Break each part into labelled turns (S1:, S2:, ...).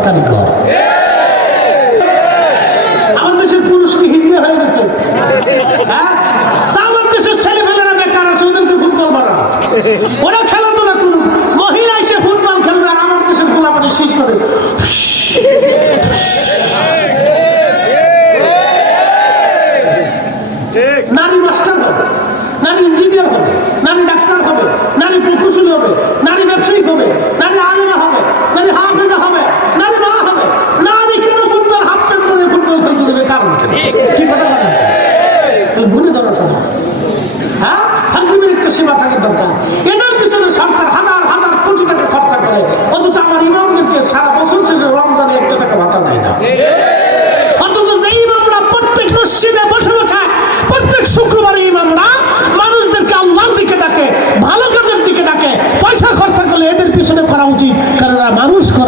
S1: volcánico.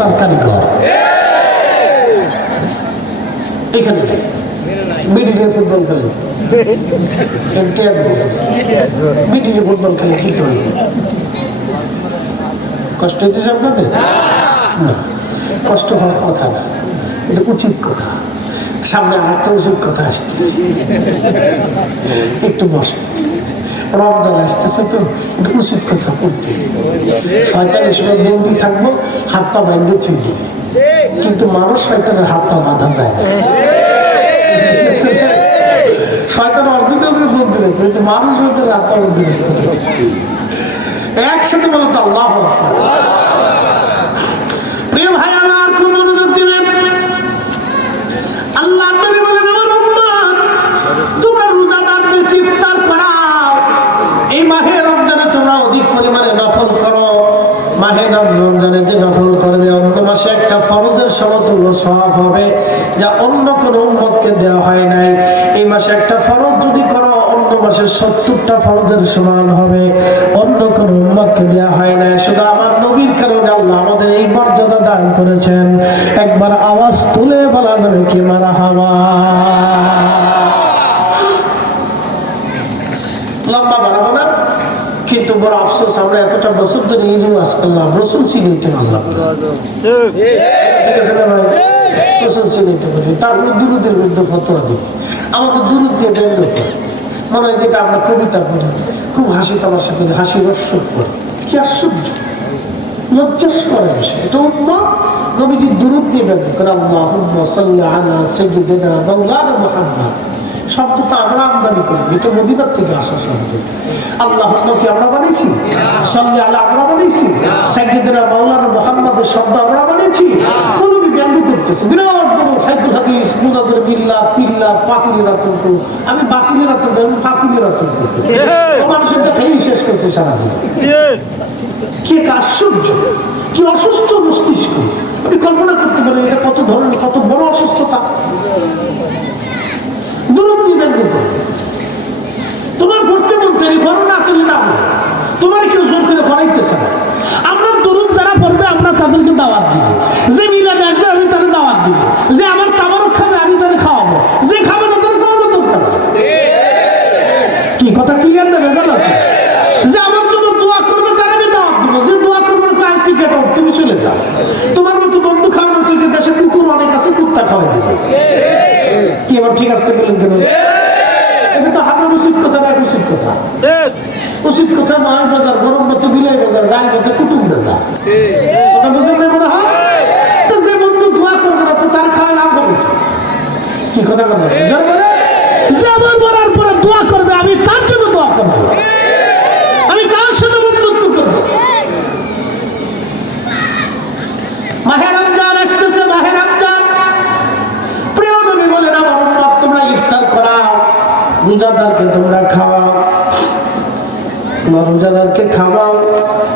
S1: করার কারিগর এখানে ফুটবল খেলে। মিডিলে খেলে কি তো? কষ্ট আপনাদের? না, কষ্ট হওয়ার কথা এটা উচিত কথা। সামনে উচিত কথা একটু বসে রমজান আসতেছে তো উচিত কথা বলতে। শয়তানের সময় বন্দি থাকব, হাত পা কিন্তু মানুষ শয়তানের হাত পা বাঁধা যায় শয়তান অরিজিনাল বন্দি রেখে কিন্তু মানুষ হয়তো হাত পা বন্দি রাখতে একসাথে বলো আল্লাহ প্রিয় ভাই ফরজের সমতুল্য সব হবে, যা অন্য কোনো উম্মতকে দেওয়া হয় নাই। এই মাসে একটা ফরজ যদি করো, অন্য মাসের সত্তরটা ফরজের সমান হবে, অন্য কোনো উম্মতকে দেওয়া হয় নাই। শুধু আমার নবীর কারণে আল্লাহ আমাদের এই মর্যাদা দান করেছেন। একবার আওয়াজ তুলে বলা যাবে কি মারা হাওয়া? লম্বা বাড়াবো না? বড় আফসোস, আমরা এতটা বছর ধরে যে ওয়াজ করলাম রসুল চিনিতে পারলাম। ঠিক আছে না ভাই? রসুল চিনিতে পারি তারপরে দুরুদের বিরুদ্ধে ফতোয়া দিই আমাদের দুরুদ দিয়ে করে মনে হয় যেটা আমরা কবিতা পড়ি খুব হাসি তামাশা করি, হাসি রস্যক করি। কি আশ্চর্য। লজ্জাস করে বিষয় এটা উম্মা? নবীজি দুরুদ দিয়ে ব্যক্ত করে আল্লাহুম্মা সাল্লি আলা সাইয়্যিদিনা তো আমরা আমদানি করি এটা মদিনার থেকে আসা শব্দ। আল্লাহ কি আমরা বানিয়েছি সাল্লি আলা আমরা বানিয়েছি সাইয়্যিদিনা মাওলানা মুহাম্মদের শব্দ আমরা বানিয়েছি। নবী ব্যঙ্গ করতেছে বিরাট বড় সাইকুল হাদিস মুনাদের বিল্লাহ পিল্লাহ পাতিলেরা করতো আমি বাতিলেরা করব আমি পাতিলেরা করব মানুষের তো খেয়েই শেষ করছে সারা জীবন। কি আশ্চর্য কি অসুস্থ মস্তিষ্ক আপনি কল্পনা করতে পারেন এটা কত ধরনের কত বড় অসুস্থতা দূরত্ব ব্যঙ্গ করো। তোমার পড়তে মন চাই বড় না চলে না হবে। তোমার কেউ জোর করে পড়াইতেছে না আমরা তরুণ যারা পড়বে আমরা তাদেরকে দাওয়াত দিব। যে মিলাদে আসবে আমি তাদের দাওয়াত দিব। যে আমার তাবারক খাবে আমি তাদের খাওয়াবো। যে খাবে না তাদের খাওয়ানো দরকার। কি কথা ক্লিয়ার না ভেজাল আছে? যে আমার জন্য দোয়া করবে তার আমি দাওয়াত দিব। যে দোয়া করবে না আইসি গেট তুমি চলে যাও। তোমার মতো বন্ধু খাওয়ানো হচ্ছে দেশে কুকুর অনেক আছে কুত্তা খাওয়াই দিবে। কি এবার ঠিক আসতে বললেন কেন? এটা তো হাজার উচিত কথা না উচিত কথা। উচিত কথা মাছ বাজার গরম বাচ্চা বিলাই বাজার গায়ে বাচ্চা কুটুম বাজার কথা বুঝে নেই মনে হয় তো যে বন্ধু দোয়া করবে না তো তার খাওয়া লাভ হবে কি? কি কথা কথা যে আমার মরার পরে দোয়া করবে আমি তার জন্য দোয়া করব আমি তার সাথে বন্ধুত্ব করব মাহে রমজান আসতেছে মাহে রমজান প্রিয় নবী বলেন আমার উম্মত তোমরা ইফতার করাও রোজাদারকে তোমরা খাওয়াও। তোমরা রোজাদারকে খাওয়াও।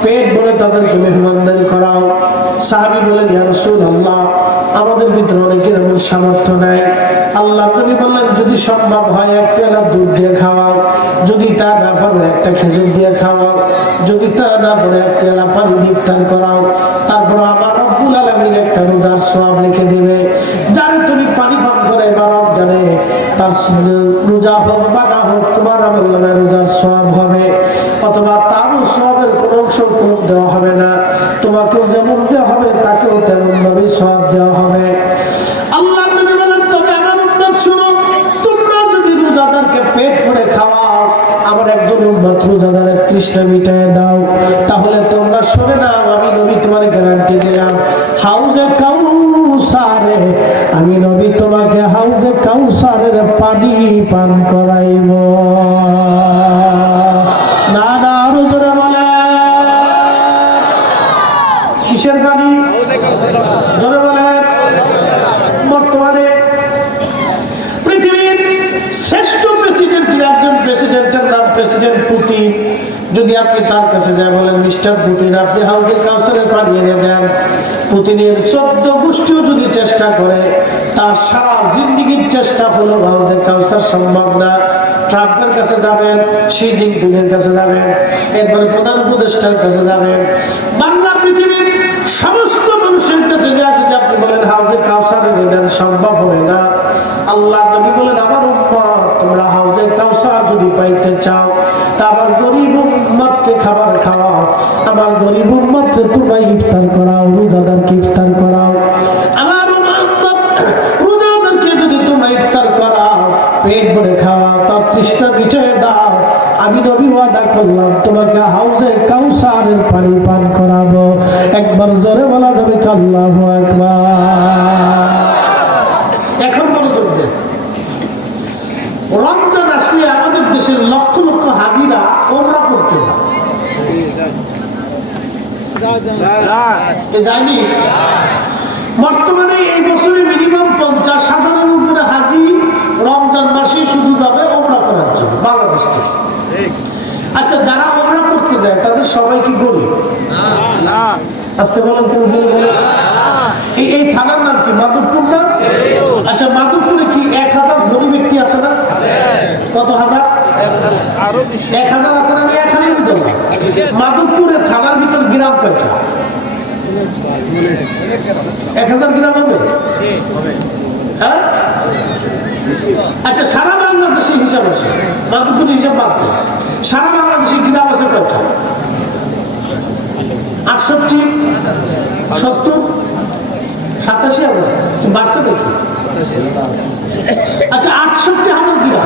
S1: পেট ভরে তাদেরকে মেহমানদারি করাও। সাহাবি বলেন, ইয়া রাসূলুল্লাহ, আমাদের ভিতরে অনেকের এমন সামর্থ্য নাই। আল্লাহ নবী বললেন, যদি সম্ভব হয় এক পেলা দুধ দিয়ে খাওয়াও, যদি তা না পারো একটা খেজুর দিয়ে খাওয়াও, যদি তা না পারো এক পেলা পানি ইফতার করাও, তারপর আমার রব্বুল আলামিন একটা রোজার সওয়াব লিখে দিবে। যারে তুমি পানি পান করে বা রব জানে তার রোজা হোক বা রোজার সব হবে, অথবা তারও সবের কোনো অংশ দেওয়া হবে না। তোমাকেও যেমন দেওয়া হবে, তাকেও তেমন ভাবে সব দেওয়া হবে। আল্লাহ শুনো, তোমরা যদি রোজাদারকে পেট ভরে খাওয়াও, আমার একজন উম্মত রোজাদারের তৃষ্ণা মিটায় দাও। কিসের জোরে বলেন বর্তমানে পৃথিবীর শ্রেষ্ঠ প্রেসিডেন্ট একজন প্রেসিডেন্টের নাম প্রেসিডেন্ট পুতিন, যদি আপনি তার কাছে যায় বলেন, মিস্টার পুতিন, আপনি হাউজের পানি এনে দেন। পুতিনের চোদ্দ গোষ্ঠীও যদি চেষ্টা করে, তার সারা জিন্দিগির চেষ্টা হলো হাউজের কাউসার সম্ভব না। ট্রাম্পের কাছে যাবেন, শি জিনপিংয়ের কাছে যাবেন, এরপরে প্রধান উপদেষ্টার কাছে যাবেন। বাংলা পৃথিবীর সমস্ত মানুষের কাছে যা যদি আপনি বলেন হাউজে কাউসারে দেন সম্ভব হবে না। আল্লাহ নবী বলেন, আমার তোমরা হাউজে কাউসার যদি পাইতে চাও, তা আমার গরিব উম্মতকে খাবার খাওয়াও। আমার গরিব উম্মতকে তোমরা ইফতার করাও, রোজাদারকে ইফতার করাও। করলাম, তোমাকে হাউজে কাউসারের পানি পান করাবো। একবার জোরে বলা যাবে কাল্লাহ এখন মনোযোগ রমজান আসলে আমাদের দেশের লক্ষ লক্ষ হাজিরা ওমরা করতে যায়। এ বর্তমানে এই বছরে মিনিমাম পঞ্চাশ হাজারের উপরে হাজি রমজান মাসে শুধু যাবে ওমরা করার জন্য আচ্ছা যারা ওমরা করতে যায় তাদের সবাই কি গরিব আসতে বলেন কেউ এই থানার নাম কি? মাধবপুর না? আচ্ছা মাধবপুরে কি এক হাজার ধনী ব্যক্তি আছে না? কত হাজার? এক হাজার আছে আমি এক দেবো মাধবপুরে থানার ভিতর গ্রাম কয়টা? এক হাজার গ্রাম হবে? হ্যাঁ? আচ্ছা সারা বাংলাদেশে হিসাব আছে। মাধবপুর হিসাব বাদ। সারা বাংলাদেশে কিনা আছে কয়টা? আটষট্টি, সত্তর, সাতাশি হাজার বাড়ছে কত আচ্ছা আটষট্টি হাজার কিনা